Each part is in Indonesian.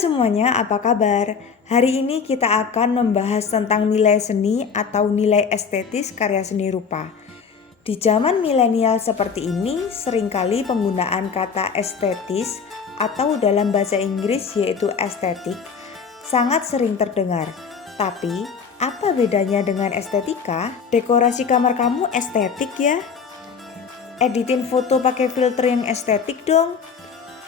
semuanya, apa kabar? Hari ini kita akan membahas tentang nilai seni atau nilai estetis karya seni rupa. Di zaman milenial seperti ini, seringkali penggunaan kata estetis atau dalam bahasa Inggris yaitu estetik sangat sering terdengar. Tapi, apa bedanya dengan estetika? Dekorasi kamar kamu estetik ya? Editin foto pakai filter yang estetik dong.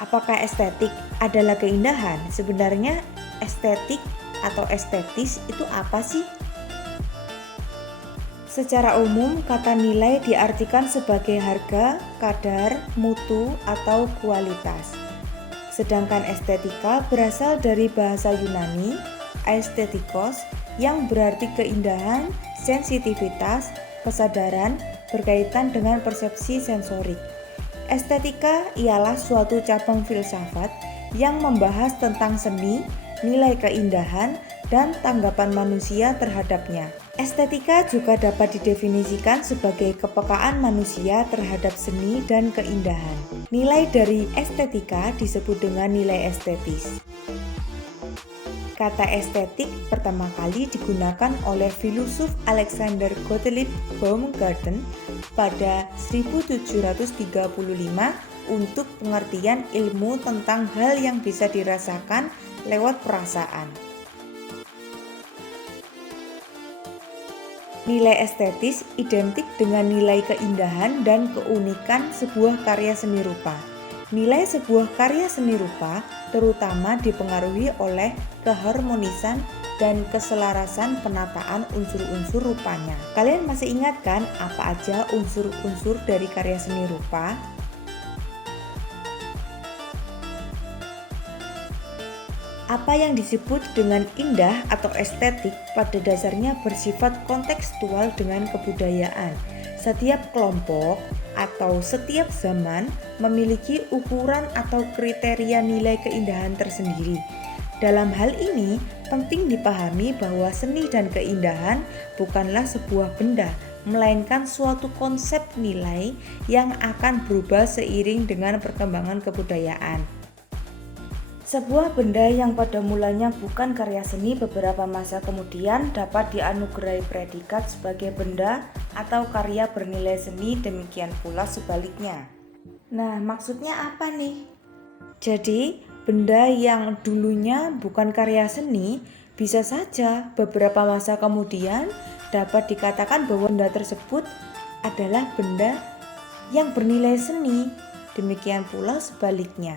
Apakah estetik adalah keindahan? Sebenarnya estetik atau estetis itu apa sih? Secara umum, kata nilai diartikan sebagai harga, kadar, mutu, atau kualitas. Sedangkan estetika berasal dari bahasa Yunani, aesthetikos, yang berarti keindahan, sensitivitas, kesadaran, berkaitan dengan persepsi sensorik. Estetika ialah suatu cabang filsafat yang membahas tentang seni, nilai keindahan, dan tanggapan manusia terhadapnya. Estetika juga dapat didefinisikan sebagai kepekaan manusia terhadap seni dan keindahan. Nilai dari estetika disebut dengan nilai estetis. Kata estetik pertama kali digunakan oleh filosof Alexander Gottlieb Baumgarten pada 1735 untuk pengertian ilmu tentang hal yang bisa dirasakan lewat perasaan. Nilai estetis identik dengan nilai keindahan dan keunikan sebuah karya seni rupa. Nilai sebuah karya seni rupa terutama dipengaruhi oleh keharmonisan dan keselarasan penataan unsur-unsur rupanya. Kalian masih ingat kan apa aja unsur-unsur dari karya seni rupa? Apa yang disebut dengan indah atau estetik pada dasarnya bersifat kontekstual dengan kebudayaan. Setiap kelompok atau setiap zaman memiliki ukuran atau kriteria nilai keindahan tersendiri. Dalam hal ini, penting dipahami bahwa seni dan keindahan bukanlah sebuah benda, melainkan suatu konsep nilai yang akan berubah seiring dengan perkembangan kebudayaan. Sebuah benda yang pada mulanya bukan karya seni beberapa masa kemudian dapat dianugerahi predikat sebagai benda atau karya bernilai seni, demikian pula sebaliknya. Nah, maksudnya apa nih? Jadi, benda yang dulunya bukan karya seni bisa saja beberapa masa kemudian dapat dikatakan bahwa benda tersebut adalah benda yang bernilai seni, demikian pula sebaliknya.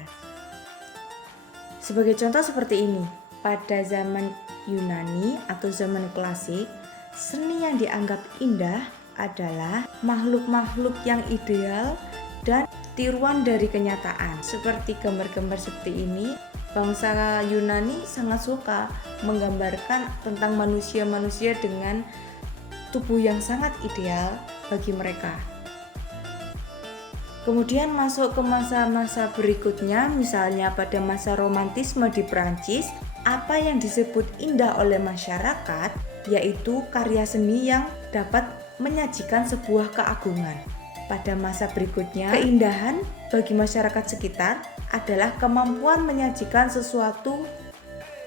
Sebagai contoh seperti ini, pada zaman Yunani atau zaman klasik, seni yang dianggap indah adalah makhluk-makhluk yang ideal dan tiruan dari kenyataan. Seperti gambar-gambar seperti ini, bangsa Yunani sangat suka menggambarkan tentang manusia-manusia dengan tubuh yang sangat ideal bagi mereka. Kemudian masuk ke masa-masa berikutnya, misalnya pada masa romantisme di Prancis, apa yang disebut indah oleh masyarakat yaitu karya seni yang dapat menyajikan sebuah keagungan. Pada masa berikutnya, keindahan bagi masyarakat sekitar adalah kemampuan menyajikan sesuatu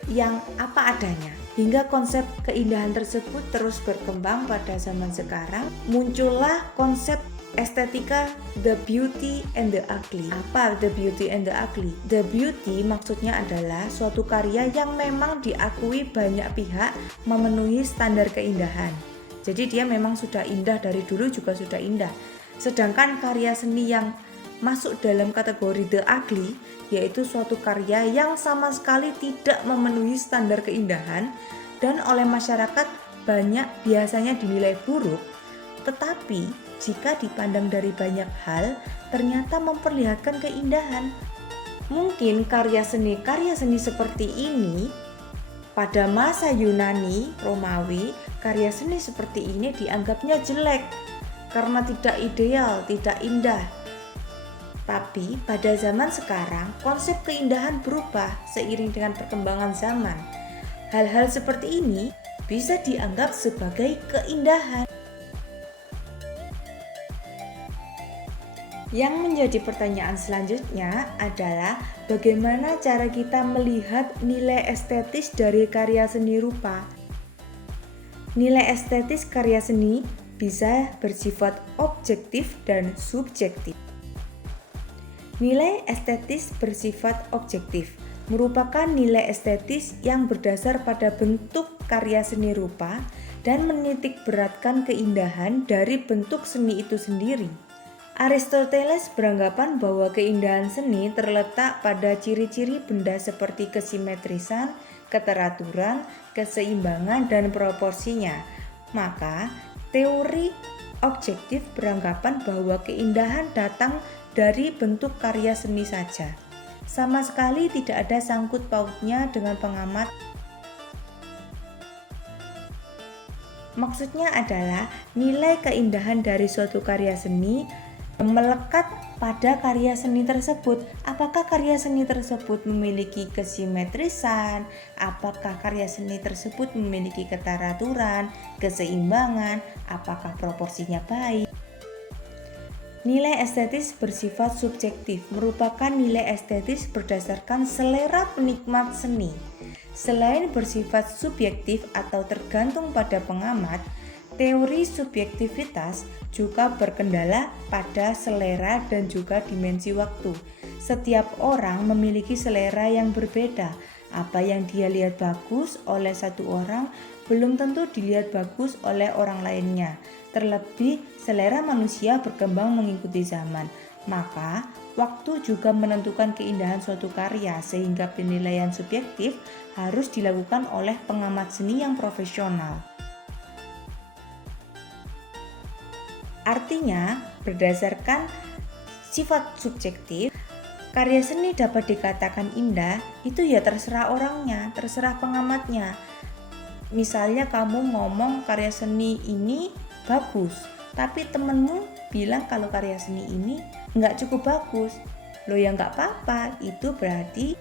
yang apa adanya. Hingga konsep keindahan tersebut terus berkembang pada zaman sekarang, muncullah konsep estetika the beauty and the ugly. Apa the beauty and the ugly? The beauty maksudnya adalah suatu karya yang memang diakui banyak pihak memenuhi standar keindahan. Jadi dia memang sudah indah, dari dulu juga sudah indah. Sedangkan karya seni yang masuk dalam kategori the ugly yaitu suatu karya yang sama sekali tidak memenuhi standar keindahan dan oleh masyarakat biasanya dinilai buruk, tetapi jika dipandang dari banyak hal ternyata memperlihatkan keindahan. Mungkin karya seni seperti ini pada masa Yunani, Romawi, karya seni seperti ini dianggapnya jelek karena tidak ideal, tidak indah. Tapi pada zaman sekarang konsep keindahan berubah seiring dengan perkembangan zaman. Hal-hal seperti ini bisa dianggap sebagai keindahan. Yang menjadi pertanyaan selanjutnya adalah bagaimana cara kita melihat nilai estetis dari karya seni rupa. Nilai estetis karya seni bisa bersifat objektif dan subjektif. Nilai estetis bersifat objektif merupakan nilai estetis yang berdasar pada bentuk karya seni rupa dan menitik beratkan keindahan dari bentuk seni itu sendiri. Aristoteles beranggapan bahwa keindahan seni terletak pada ciri-ciri benda seperti kesimetrisan, keteraturan, keseimbangan, dan proporsinya. Maka, teori objektif beranggapan bahwa keindahan datang dari bentuk karya seni saja. Sama sekali tidak ada sangkut pautnya dengan pengamat. Maksudnya adalah nilai keindahan dari suatu karya seni melekat pada karya seni tersebut. Apakah karya seni tersebut memiliki kesimetrisan? Apakah karya seni tersebut memiliki keteraturan, keseimbangan? Apakah proporsinya baik? Nilai estetis bersifat subjektif, merupakan nilai estetis berdasarkan selera penikmat seni. Selain bersifat subjektif atau tergantung pada pengamat, teori subjektivitas juga berkendala pada selera dan juga dimensi waktu. Setiap orang memiliki selera yang berbeda. Apa yang dia lihat bagus oleh satu orang belum tentu dilihat bagus oleh orang lainnya. Terlebih, selera manusia berkembang mengikuti zaman. Maka, waktu juga menentukan keindahan suatu karya, sehingga penilaian subjektif harus dilakukan oleh pengamat seni yang profesional. Artinya, berdasarkan sifat subjektif, karya seni dapat dikatakan indah, itu ya terserah orangnya, terserah pengamatnya. Misalnya kamu ngomong karya seni ini bagus, tapi temenmu bilang kalau karya seni ini nggak cukup bagus. Loh ya nggak apa-apa, itu berarti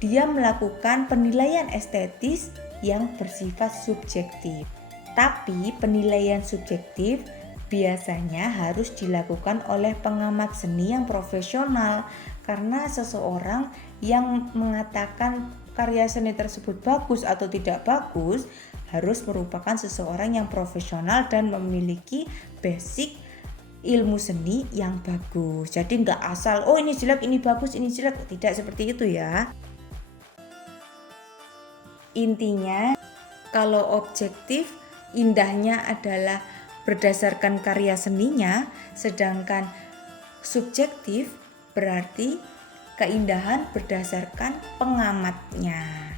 dia melakukan penilaian estetis yang bersifat subjektif. Tapi penilaian subjektif biasanya harus dilakukan oleh pengamat seni yang profesional, karena seseorang yang mengatakan karya seni tersebut bagus atau tidak bagus harus merupakan seseorang yang profesional dan memiliki basic ilmu seni yang bagus. Jadi nggak asal, oh ini jelek, ini bagus, ini jelek. Tidak seperti itu ya. Intinya, kalau objektif, indahnya adalah berdasarkan karya seninya, sedangkan subjektif berarti keindahan berdasarkan pengamatnya.